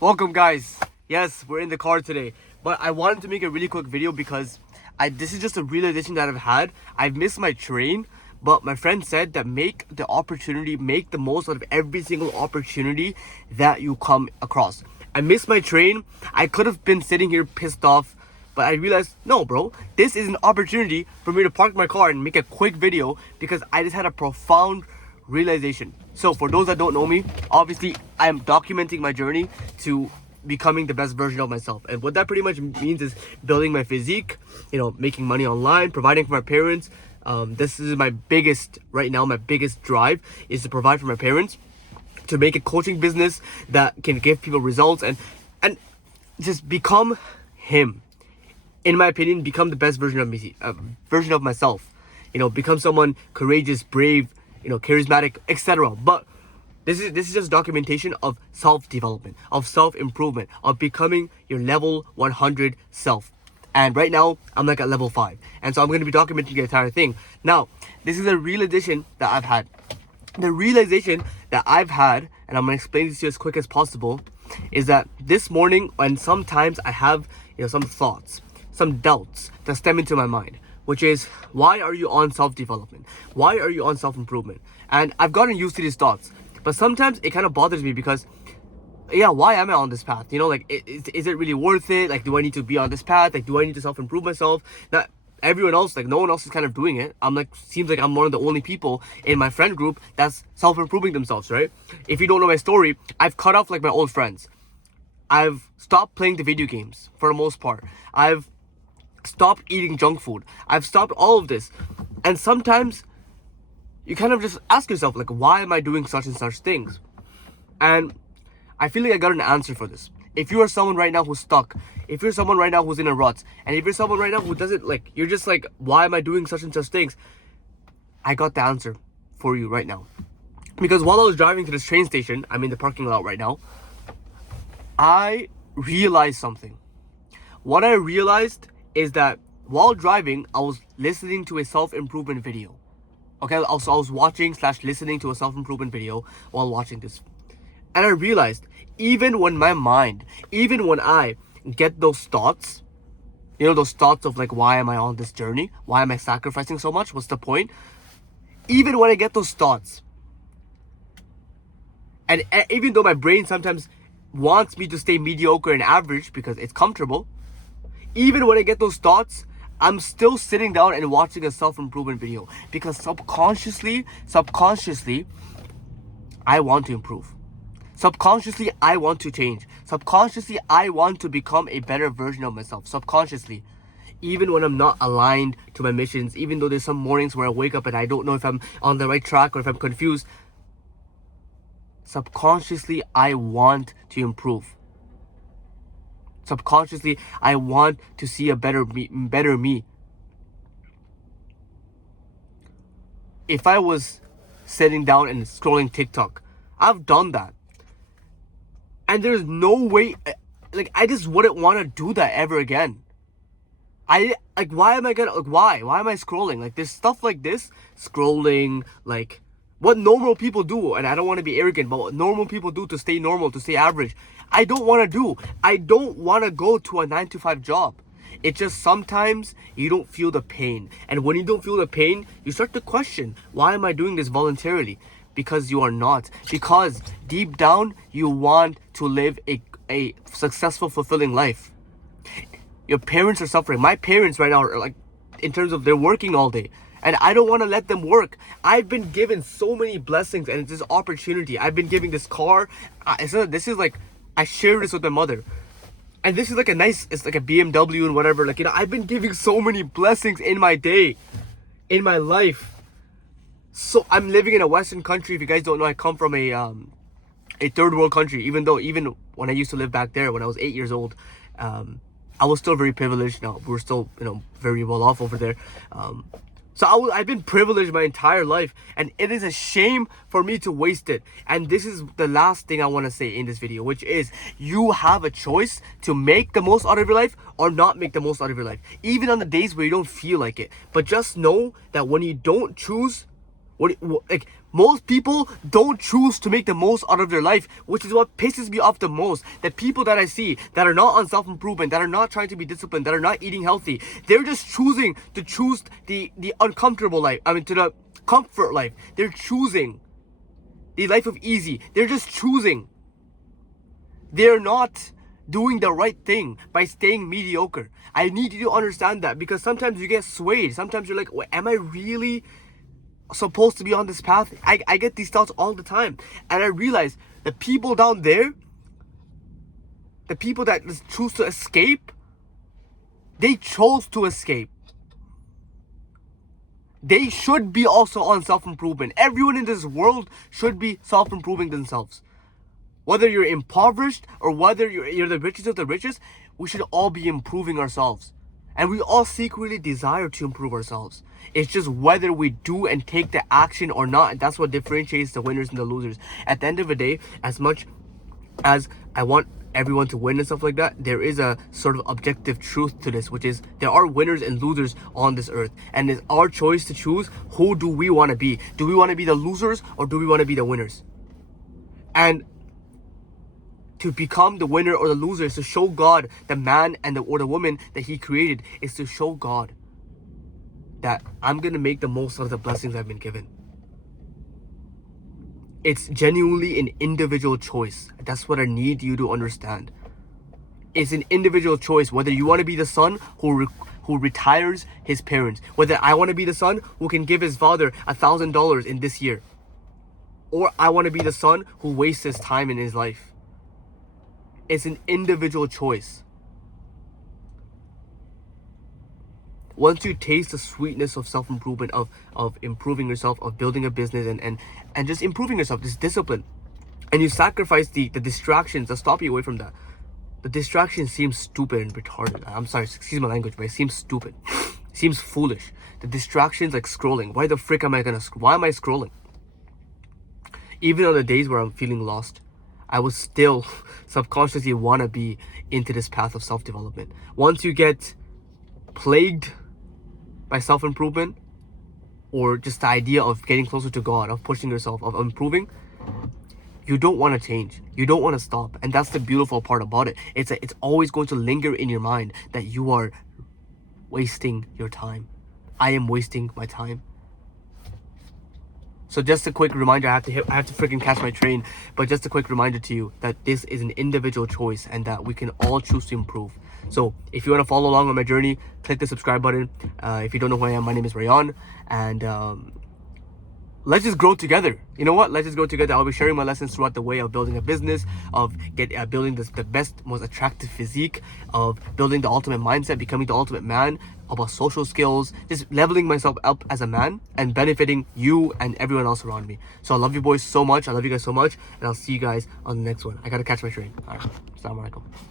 Welcome guys. Yes, we're in the car today. But I wanted to make a really quick video because this is just a realization that I've had. I've missed my train, but my friend said that make the most out of every single opportunity that you come across. I missed my train. I could have been sitting here pissed off, but I realized, no bro, this is an opportunity for me to park my car and make a quick video because I just had a profound realization. So for those that don't know me, obviously I am documenting my journey to becoming the best version of myself, and what that pretty much means is building my physique, making money online, providing for my parents. This is my biggest drive is to provide for my parents, to make a coaching business that can give people results, and just become him. In my opinion, become the best version of me, version of myself. Become someone courageous, brave, charismatic, etc. But this is just documentation of self-development, of self-improvement, of becoming your level 100 self. And right now, I'm like at level 5. And so I'm going to be documenting the entire thing. Now, this is a realization that I've had. The realization that I've had, and I'm going to explain this to you as quick as possible, is that this morning, and sometimes I have some thoughts, some doubts that stem into my mind, which is, why are you on self-development? Why are you on self-improvement? And I've gotten used to these thoughts, but sometimes it kind of bothers me because, why am I on this path? Is it really worth it? Like, do I need to be on this path? Like, do I need to self-improve myself? Now, everyone else, no one else is kind of doing it. Seems like I'm one of the only people in my friend group that's self-improving themselves, right? If you don't know my story, I've cut off my old friends. I've stopped playing the video games for the most part. I've stopped eating junk food. I've stopped all of this. And sometimes you kind of just ask yourself, why am I doing such and such things? And I feel like I got an answer for this. If you are someone right now who's stuck, if you're someone right now who's in a rut, and if you're someone right now who doesn't, you're just why am I doing such and such things? I got the answer for you right now. Because while I was driving to this train station, I'm in the parking lot right now, I realized something. What I realized is that while driving, I was listening to a self-improvement video. Okay, also I was watching / listening to a self-improvement video while watching this. And I realized, even when I get those thoughts, those thoughts of why am I on this journey? Why am I sacrificing so much? What's the point? Even when I get those thoughts, and even though my brain sometimes wants me to stay mediocre and average because it's comfortable, even when I get those thoughts, I'm still sitting down and watching a self-improvement video because subconsciously, I want to improve. Subconsciously, I want to change. Subconsciously, I want to become a better version of myself. Subconsciously. Even when I'm not aligned to my missions, even though there's some mornings where I wake up and I don't know if I'm on the right track or if I'm confused, subconsciously, I want to improve. Subconsciously, I want to see a better me. If I was sitting down and scrolling TikTok, I've done that. And there's no way, I just wouldn't want to do that ever again. Why am I scrolling? There's stuff like this, scrolling, what normal people do, and I don't want to be arrogant, but what normal people do to stay normal, to stay average, I don't want to do. I don't want to go to a 9-to-5 job. It's just sometimes you don't feel the pain. And when you don't feel the pain, you start to question, why am I doing this voluntarily? Because you are not. Because deep down, you want to live a successful, fulfilling life. Your parents are suffering. My parents right now are in terms of they're working all day. And I don't want to let them work. I've been given so many blessings and it's this opportunity. I've been given this car. I share this with my mother. And this is it's like a BMW and whatever. I've been giving so many blessings in my day, in my life. So I'm living in a Western country. If you guys don't know, I come from a third world country. Even when I used to live back there, when I was 8 years old, I was still very privileged. Now we're still, very well off over there. So I've been privileged my entire life, and it is a shame for me to waste it. And this is the last thing I want to say in this video, which is you have a choice to make the most out of your life or not make the most out of your life, even on the days where you don't feel like it. But just know that when you don't choose, Most people don't choose to make the most out of their life, which is what pisses me off the most. The people that I see that are not on self-improvement, that are not trying to be disciplined, that are not eating healthy, they're just choosing to choose the uncomfortable life. I mean, to the comfort life. They're choosing the life of easy. They're just choosing. They're not doing the right thing by staying mediocre. I need you to understand that, because sometimes you get swayed. Sometimes you're like, am I really supposed to be on this path? I get these thoughts all the time, and I realize the people down there, the people that choose to escape, they chose to escape. They should be also on self-improvement. Everyone in this world should be self-improving themselves. Whether you're impoverished or whether you're the richest of the richest, we should all be improving ourselves. And we all secretly desire to improve ourselves. It's just whether we do and take the action or not. And that's what differentiates the winners and the losers. At the end of the day, as much as I want everyone to win and stuff like that, there is a sort of objective truth to this, which is there are winners and losers on this earth. And it's our choice to choose, who do we want to be? Do we want to be the losers or do we want to be the winners? And to become the winner or the loser is to show God, the man and or the woman that he created, is to show God that I'm going to make the most out of the blessings I've been given. It's genuinely an individual choice. That's what I need you to understand. It's an individual choice, whether you want to be the son who retires his parents, whether I want to be the son who can give his father $1,000 in this year, or I want to be the son who wastes his time in his life. It's an individual choice. Once you taste the sweetness of self-improvement, of improving yourself, of building a business and just improving yourself, this discipline, and you sacrifice the distractions that stop you away from that. The distraction seems stupid and retarded. I'm sorry, excuse my language, but it seems stupid. It seems foolish. The distractions like scrolling. Why the frick am I why am I scrolling? Even on the days where I'm feeling lost, I would still subconsciously want to be into this path of self-development. Once you get plagued by self-improvement, or just the idea of getting closer to God, of pushing yourself, of improving, you don't want to change. You don't want to stop. And that's the beautiful part about it. It's always going to linger in your mind that you are wasting your time. I am wasting my time. So just a quick reminder, I have to freaking catch my train, but just a quick reminder to you that this is an individual choice and that we can all choose to improve. So if you want to follow along on my journey, click the subscribe button. If you don't know who I am, my name is Rayan, and let's just grow together. You know what? Let's just grow together. I'll be sharing my lessons throughout the way of building a business, of building the best, most attractive physique, of building the ultimate mindset, becoming the ultimate man, about social skills, just leveling myself up as a man and benefiting you and everyone else around me. So I love you boys so much. I love you guys so much. And I'll see you guys on the next one. I gotta catch my train. All right. Assalamu alaikum.